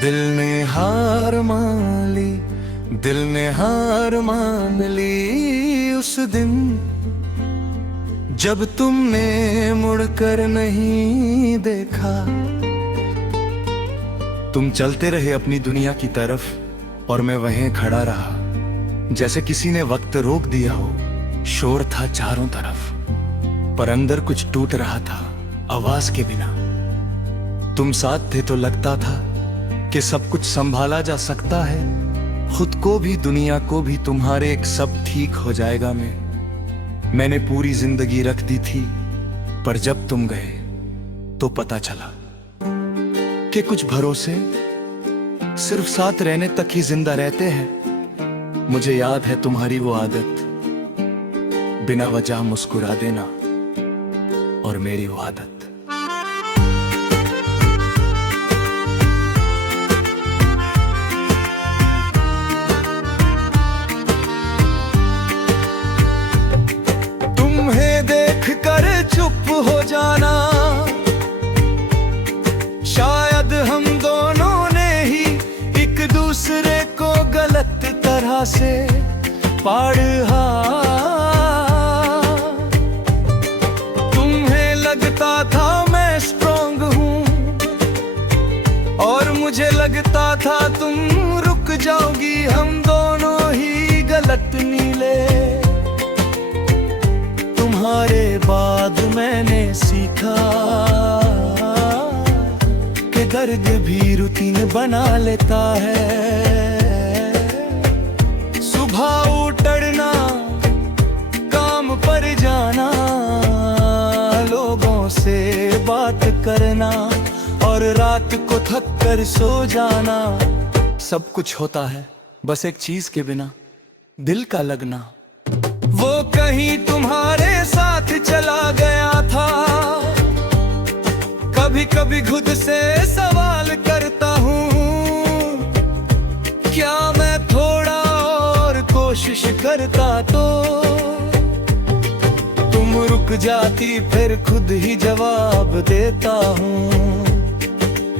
दिल ने हार मान ली, दिल ने हार मान ली उस दिन जब तुमने मुड़कर नहीं देखा। तुम चलते रहे अपनी दुनिया की तरफ और मैं वहीं खड़ा रहा, जैसे किसी ने वक्त रोक दिया हो। शोर था चारों तरफ, पर अंदर कुछ टूट रहा था आवाज के बिना। तुम साथ थे तो लगता था कि सब कुछ संभाला जा सकता है, खुद को भी दुनिया को भी। तुम्हारे एक सब ठीक हो जाएगा मैंने पूरी जिंदगी रख दी थी, पर जब तुम गए तो पता चला कि कुछ भरोसे सिर्फ साथ रहने तक ही जिंदा रहते हैं। मुझे याद है तुम्हारी वो आदत, बिना वजह मुस्कुरा देना, और मेरी वो आदत। तुम्हें देखकर चुप हो जाना, शायद हम दोनों ने ही एक दूसरे को गलत तरह से पढ़ा। तुम्हें लगता था मैं स्ट्रॉन्ग हूँ और मुझे लगता था तुम रुक जाओगी। हम दोनों ही गलत नीले। तुम्हारे बाद मैंने सीखा कि दर्द भी रूटीन बना लेता है। सुबह उठना, काम पर जाना, लोगों से बात करना, और रात को थक कर सो जाना। सब कुछ होता है बस एक चीज के बिना, दिल का लगना। वो कहीं तुम्हारे साथ चला गया था। कभी कभी खुद से सवाल करता हूँ, क्या मैं थोड़ा और कोशिश करता तो तुम रुक जाती। फिर खुद ही जवाब देता हूँ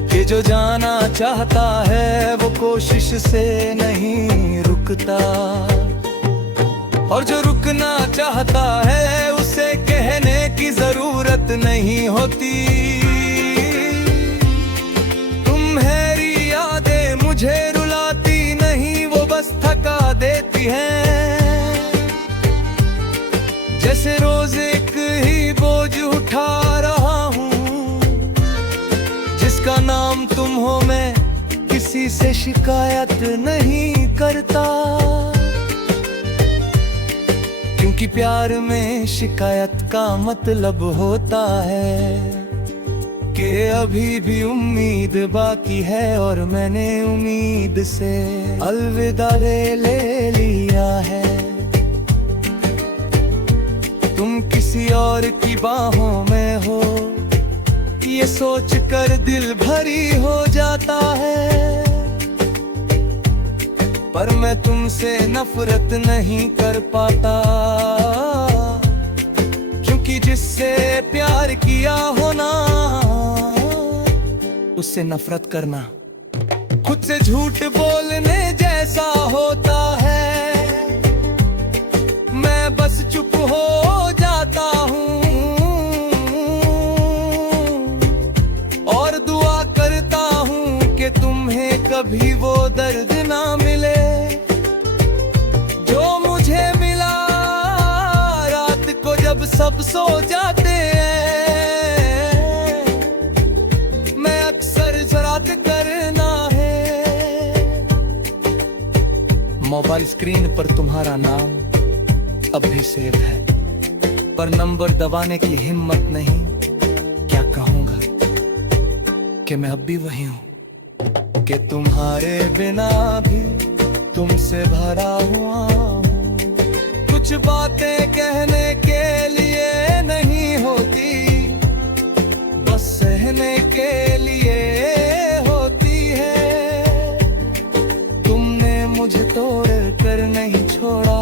कि जो जाना चाहता है वो कोशिश से नहीं रुकता, और जो रुकना चाहता है उसे कहने की जरूरत नहीं होती। तुम्हारी यादें मुझे रुलाती नहीं, वो बस थका देती हैं। जैसे रोज एक ही बोझ उठा रहा हूँ, जिसका नाम तुम हो। मैं किसी से शिकायत नहीं करता, क्योंकि प्यार में शिकायत का मतलब होता है कि अभी भी उम्मीद बाकी है, और मैंने उम्मीद से अलविदा ले लिया है। तुम किसी और की बाहों में हो, ये सोच कर दिल भरी हो जाता है। पर मैं तुमसे नफरत नहीं कर पाता, क्योंकि जिससे प्यार किया हो ना, उससे नफरत करना खुद से झूठ बोलने जैसा होता है। मैं बस चुप हो जाता हूँ और दुआ करता हूँ कि तुम्हें कभी वो दर्द ना मिले जो मुझे मिला रात को जब सब सो जाते हैं। मैं अक्सर रात करना है। मोबाइल स्क्रीन पर तुम्हारा नाम अब भी सेव है, पर नंबर दबाने की हिम्मत नहीं। क्या कहूँगा कि मैं अब भी वही हूँ, कि तुम्हारे बिना भी तुमसे भरा हुआ हूँ। कुछ बातें कहने के लिए नहीं होती, बस सहने के लिए होती है। तुमने मुझे तोड़ कर नहीं छोड़ा,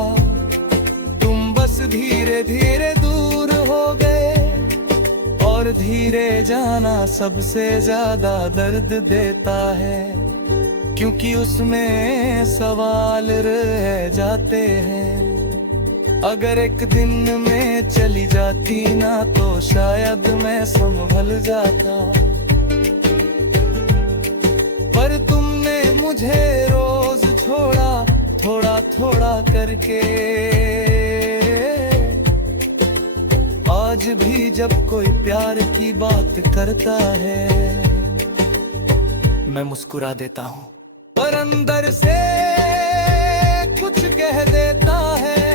तुम बस धीरे धीरे दूर हो गए, और धीरे जाना सबसे ज्यादा दर्द देता है। क्योंकि उसमें सवाल रह जाते हैं। अगर एक दिन में चली जाती ना तो शायद मैं संभल जाता, पर तुमने मुझे रोज छोड़ा थोड़ा थोड़ा करके। आज भी जब कोई प्यार की बात करता है मैं मुस्कुरा देता हूँ, पर अंदर से कुछ कह देता है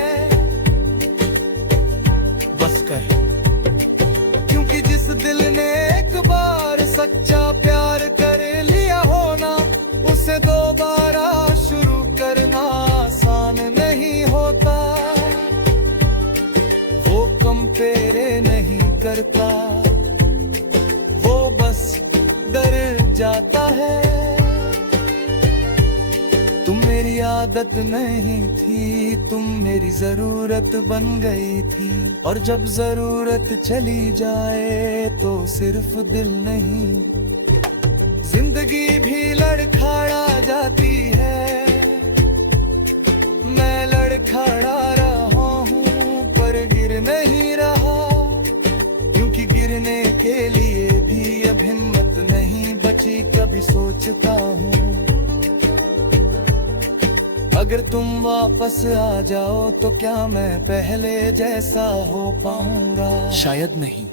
बस कर। क्योंकि जिस दिल ने एक बार सच्चा प्यार कर लिया हो ना, उसे दोबारा शुरू करना आसान नहीं होता। वो कंपेयर नहीं करता, वो बस डर जाता है। तुम मेरी आदत नहीं थी, तुम मेरी जरूरत बन गई थी। और जब जरूरत चली जाए तो सिर्फ दिल नहीं, जिंदगी भी लड़खड़ा जाती है। मैं लड़खड़ा रहा हूँ पर गिर नहीं रहा, क्योंकि गिरने के लिए भी अब हिम्मत नहीं बची। कभी सोचता हूँ अगर तुम वापस आ जाओ तो क्या मैं पहले जैसा हो पाऊंगा? शायद नहीं,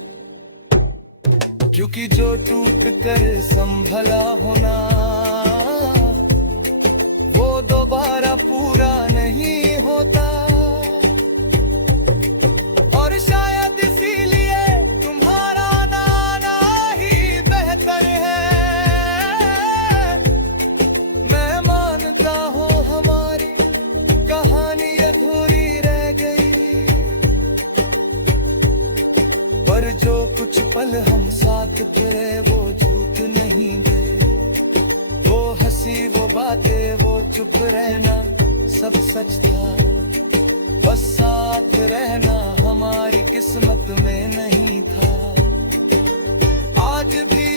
क्योंकि जो टूट कर संभला होना वो दोबारा पूरा नहीं होता। और शायद इसीलिए तुम्हारा आना ही बेहतर है। मैं मानता हूँ हमारी कहानी अधूरी रह गई, पर जो कुछ पल हम साथ थे वो झूठ नहीं थे। वो हंसी वो बातें वो चुप रहना सब सच था। बस साथ रहना हमारी किस्मत में नहीं था। आज भी